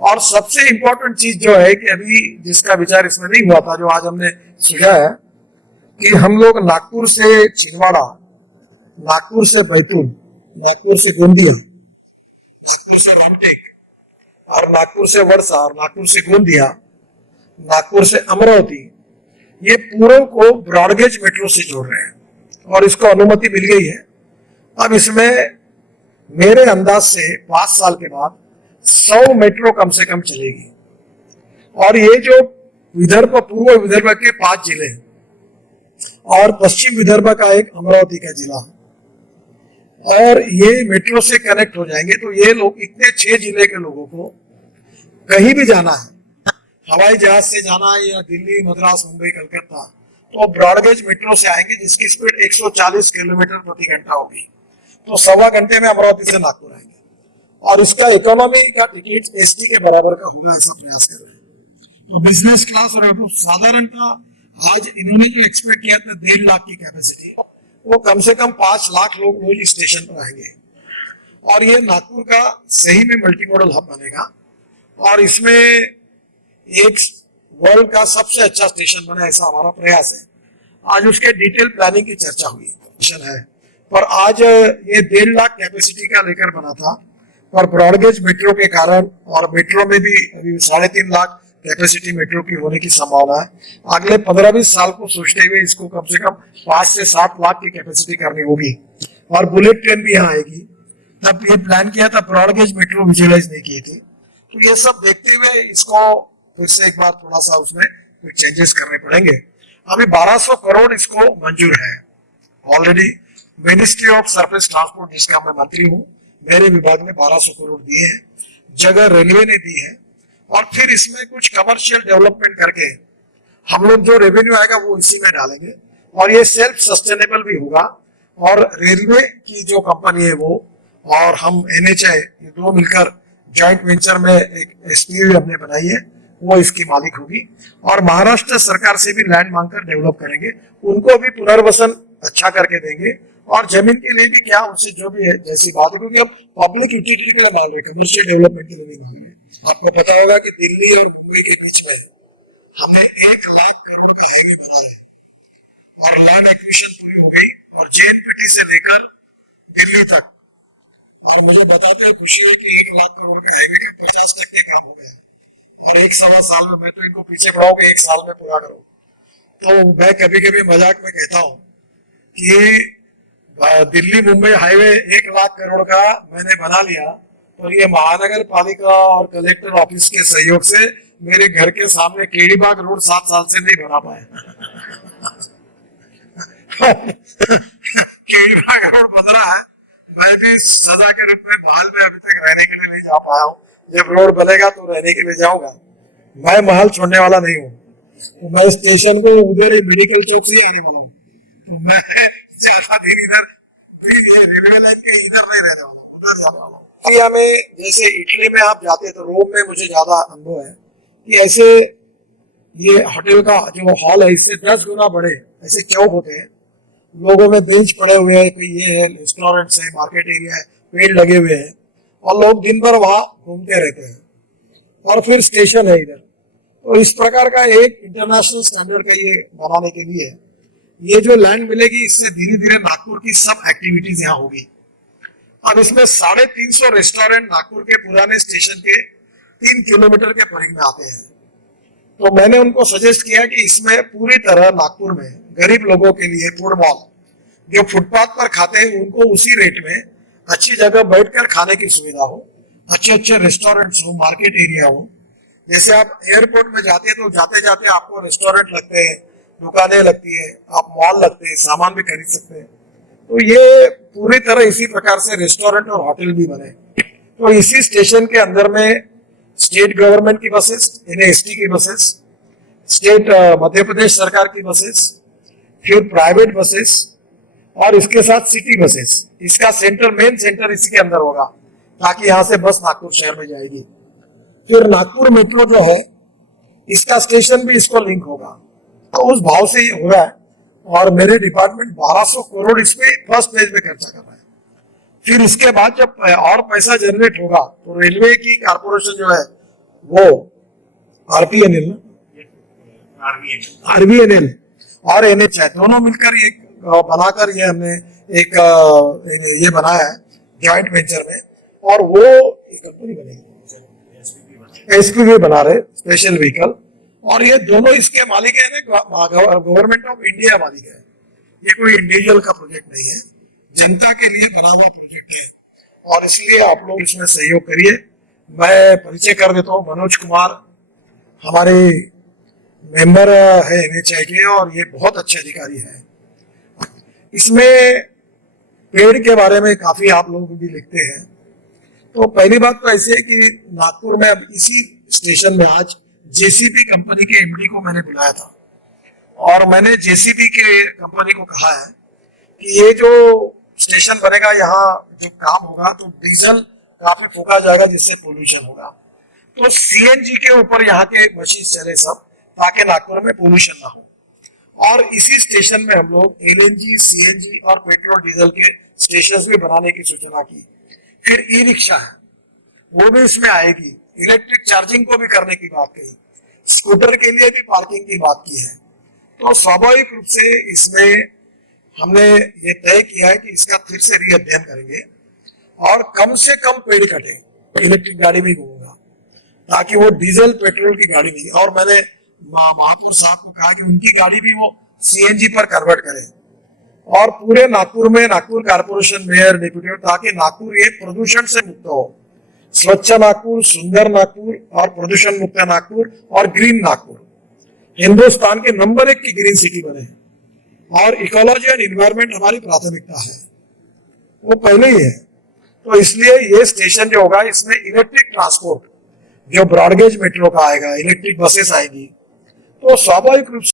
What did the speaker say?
और सबसे इंपॉर्टेंट चीज जो है कि अभी जिसका विचार इसमें नहीं हुआ था, जो आज हमने सुझा है कि हम लोग नागपुर से छिंदवाड़ा, नागपुर से बैतूल, नागपुर से गोंदिया, नागपुर से रामटेक, और नागपुर से वर्षा, और नागपुर से गोंदिया, नागपुर से अमरावती, ये पूरों को ब्रॉडगेज मेट्रो से जोड़ रहे हैं और इसको अनुमति मिल गई है। अब इसमें मेरे अंदाज से 5 साल के बाद 100 मेट्रो कम से कम चलेगी। और ये जो विदर्भ, पूर्व विदर्भ के 5 जिले और पश्चिम विदर्भ का एक अमरावती का जिला, और ये मेट्रो से कनेक्ट हो जाएंगे तो ये लोग, इतने 6 जिले के लोगों को कहीं भी जाना है, हवाई जहाज से जाना है या दिल्ली, मद्रास, मुंबई, कलकत्ता, तो ब्रॉडगेज मेट्रो से आएंगे जिसकी स्पीड 140 किलोमीटर प्रति घंटा होगी। तो 1.25 घंटे में अमरावती से नागपुर आएंगे और इसका इकोनॉमी का टिकट एसटी के बराबर का होगा, ऐसा प्रयास कर रहे हैं। तो बिजनेस क्लास और साधारणतः आज इन्होंने जो एक्सपेक्ट किया था 1.5 लाख की कैपेसिटी, वो कम से कम 5 लाख लोग रोज स्टेशन पर आएंगे। और ये नागपुर का सही में मल्टी मॉडल हब बनेगा और इसमें एक वर्ल्ड का सबसे अच्छा स्टेशन बना, ऐसा हमारा प्रयास है। आज उसके डिटेल प्लानिंग की चर्चा हुई है, पर आज ये 1.5 लाख कैपेसिटी का लेकर बना था, पर ब्रॉडगेज मेट्रो के कारण और मेट्रो में भी 3.5 लाख कैपेसिटी मेट्रो की होने की संभावना है। अगले 15-20 साल को सोचते हुए इसको कम से कम 5 से 7 लाख की कैपेसिटी करनी होगी और बुलेट ट्रेन भी यहाँ आएगी। तब ये प्लान किया था, ब्रॉडगेज मेट्रो विजुअलाइज नहीं किए थे। तो ये सब देखते हुए इसको फिर से एक बार थोड़ा सा उसमें कुछ चेंजेस करने पड़ेंगे। अभी 1200 करोड़ इसको मंजूर है already. Ministry of surface transport, जिसका मैं मंत्री हूँ, मेरे विभाग ने 1200 करोड़ दिए हैं, जगह रेलवे ने दी है। और फिर इसमें कुछ कमर्शियल डेवलपमेंट करके हम लोग जो रेवेन्यू आएगा वो इसी में डालेंगे और ये सेल्फ सस्टेनेबल भी होगा। और रेलवे की जो कंपनी है वो और हम NHI, ये दो मिलकर जॉइंट वेंचर में एक SPV हमने बनाई है, वो इसकी मालिक होगी। और महाराष्ट्र सरकार से भी लैंड मांगकर डेवलप करेंगे, उनको भी पुनर्वसन अच्छा करके देंगे और जमीन के लिए भी क्या उनसे जो भी है जैसी बात है, क्योंकि अब पब्लिक यूटिलिटी के लिए मांग रहे, कमर्शियल डेवलपमेंट के लिए नहीं मांग रहे। आपको पता होगा कि दिल्ली और मुंबई के बीच में हमने 1 लाख करोड़ का हाईवे बना है और लैंड एक्विजिशन पूरी हो गई और JNPT से लेकर दिल्ली तक। और मुझे बताते हुए खुशी है कि 1 लाख करोड़ के हाईवे के 50% काम हो गया है और 1-1.25 साल में, मैं तो इनको पीछे बढ़ाऊंगा 1 साल में पूरा करूँ। तो मैं कभी कभी मजाक में कहता हूँ कि दिल्ली मुंबई हाईवे 1 लाख करोड़ का मैंने बना लिया, तो ये महानगर पालिका और कलेक्टर ऑफिस के सहयोग से मेरे घर के सामने केड़ीबाग रोड 7 साल से नहीं बना पाए। केड़ीबाग रोड बन रहा है, मैं भी सजा के रूप में महल में अभी तक रहने के लिए नहीं जा पाया हूँ। जब रोड बनेगा तो रहने के लिए जाऊंगा। मैं महल छोड़ने वाला नहीं हूँ, तो मैं स्टेशन को उधर मेडिकल चौक से आने वाला हूँ। तो मैं ज्यादा दिन इधर ये रेलवे लाइन के इधर नहीं रहने वाला, उधर जाने वाला हूँ। में जैसे इटली में आप जाते तो रोम में मुझे ज्यादा अनुभव है कि ऐसे ये होटल का जो हॉल है इससे 10 गुना बड़े ऐसे चौक होते हैं, लोगों में बेंच पड़े हुए हैं, कोई ये है, रेस्टोरेंट्स है, मार्केट एरिया है, पेड़ लगे हुए हैं और लोग दिन भर वहां घूमते रहते हैं और फिर स्टेशन है इधर। तो इस प्रकार का एक इंटरनेशनल स्टैंडर्ड का ये बनाने के लिए ये जो लैंड मिलेगी, इससे धीरे धीरे नागपुर की सब एक्टिविटीज यहाँ होगी। अब इसमें 350 रेस्टोरेंट नागपुर के पुराने स्टेशन के 3 किलोमीटर के परिध में आते हैं। तो मैंने उनको सजेस्ट किया कि इसमें पूरी तरह नागपुर में गरीब लोगों के लिए फूड मॉल, जो फुटपाथ पर खाते हैं उनको उसी रेट में अच्छी जगह बैठकर खाने की सुविधा हो, अच्छे अच्छे रेस्टोरेंट्स हो, मार्केट एरिया हो। जैसे आप एयरपोर्ट में जाते हैं तो जाते जाते आपको रेस्टोरेंट लगते हैं, दुकानें लगती है, आप मॉल लगते हैं, सामान भी खरीद सकते हैं। तो ये पूरी तरह इसी प्रकार से रेस्टोरेंट और होटल भी बने। तो इसी स्टेशन के अंदर में स्टेट गवर्नमेंट की बसेस, NST की बसेस, स्टेट मध्य प्रदेश सरकार की बसेस, फिर प्राइवेट बसेस और इसके साथ सिटी बसेस, इसका सेंटर, मेन सेंटर इसी के अंदर होगा ताकि यहाँ से बस नागपुर शहर में जाएगी। फिर नागपुर मेट्रो जो है इसका स्टेशन भी इसको लिंक होगा, तो उस भाव से ये हो रहा है। और मेरे डिपार्टमेंट 1200 करोड़ इसमें फर्स्ट फेज में खर्चा कर रहा है। फिर इसके बाद जब और पैसा जनरेट होगा तो रेलवे की कारपोरेशन जो है वो आरपीएनएल, आरबीएनएल और एनएच है, दोनों मिलकर एक बनाकर ये हमने एक ये बनाया है जॉइंट वेंचर में, और वो एक कंपनी बनेगी, एसपीवी बना रहे, स्पेशल व्हीकल, और ये दोनों इसके मालिक है ना, गवर्नमेंट ऑफ इंडिया मालिक है। ये कोई इंडिविजुअल का प्रोजेक्ट नहीं है, जनता के लिए बना हुआ प्रोजेक्ट है, और इसलिए आप लोग इसमें सहयोग करिए। मैं परिचय कर देता हूँ, मनोज कुमार हमारे मेंबर है एनएचआई के, और ये बहुत अच्छे अधिकारी हैं। इसमें पेड़ के बारे में काफी आप लोग भी लिखते हैं। तो पहली बात तो ऐसी है कि नागपुर में अब इसी स्टेशन में आज जेसीबी कंपनी के एमडी को मैंने बुलाया था, और मैंने जेसीबी के कंपनी को कहा है कि ये जो स्टेशन बनेगा, यहाँ जो काम होगा तो डीजल काफी फूका जाएगा, जिससे पोल्यूशन होगा। तो सीएनजी के ऊपर यहाँ के मशीन चले सब, ताकि नागपुर में पोल्यूशन ना हो। और इसी स्टेशन में हम लोग एलएनजी, सीएनजी और पेट्रोल डीजल के स्टेशन भी बनाने की सूचना की। फिर ई रिक्शा है, वो भी इसमें आएगी। इलेक्ट्रिक चार्जिंग को भी करने की बात कही, स्कूटर के लिए भी पार्किंग की बात की है। तो स्वाभाविक रूप से इसमें हमने ये तय किया है कि इसका फिर से रीअध्ययन करेंगे, और कम से कम पेड़ कटे। इलेक्ट्रिक गाड़ी भी घूमूंगा, ताकि वो डीजल पेट्रोल की गाड़ी नहीं। और मैंने महापौर साहब को कहा कि उनकी गाड़ी भी वो सीएनजी पर कन्वर्ट करें, और पूरे नागपुर में नागपुर कारपोरेशन मेयर, डिप्यूटी, ताकि नागपुर ये प्रदूषण से मुक्त हो। स्वच्छ नागपुर, सुंदर नागपुर और प्रदूषण मुक्त नागपुर और ग्रीन नागपुर हिंदुस्तान के नंबर 1 की ग्रीन सिटी बने। और इकोलॉजी एंड इन्वायरमेंट हमारी प्राथमिकता है, वो पहले ही है। तो इसलिए ये स्टेशन जो होगा, इसमें इलेक्ट्रिक ट्रांसपोर्ट, जो ब्रॉडगेज मेट्रो का आएगा, इलेक्ट्रिक बसेस आएगी, तो स्वाभाविक रूप